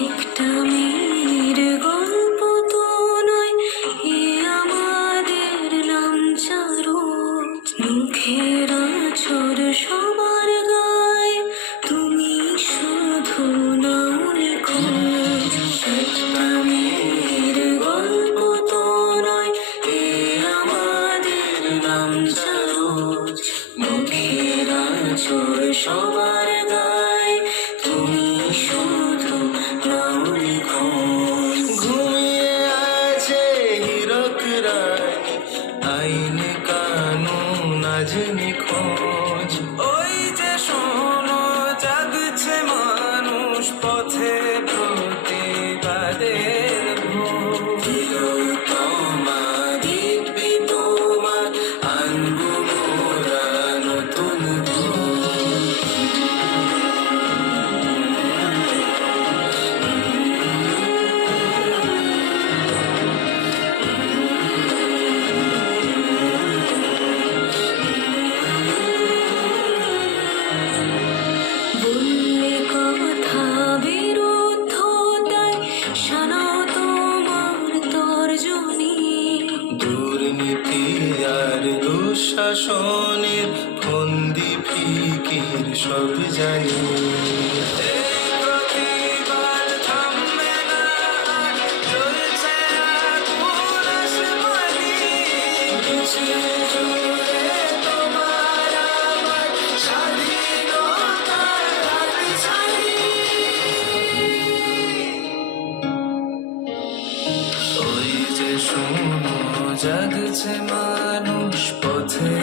একটা মেয়ের গল্প তো নয়, এ আমাদের নামচারো। মুখের আঁচড় সবার গায়ে, তুমি শুধু নাও নিখোঁজ। একটা মেয়ের গল্প তো নয়, এ আমাদের নামচারো। মুখের আঁচড় সবার গায়ে, তুমি শুধু নাও নিখোঁজ। ঘুমিয়ে আছে হীরক রানী, আইনে কানুন আজ নিখোঁজ। ওই যে শোনো জাগছে মানুষ পথে প্রতিবাদের ভোর। প্রিয়তমা দিব্যি তোমার, আনবো মোরা নতুন ভোর। বললে কথা বিরুদ্ধতায়, শোনাও তোমার তর্জনী। দুর্নীতি আর দুঃশাসনের ফন্দি ফিকির সব জানি। এই প্রতিবাদ থামবে না আর, জ্বলছে আগুন আসমানি। বেঁচে জুড়ে তোমার আমার স্বাধীনতার হাতছানি। ওই যে শোনো জাগছে মানুষ পথে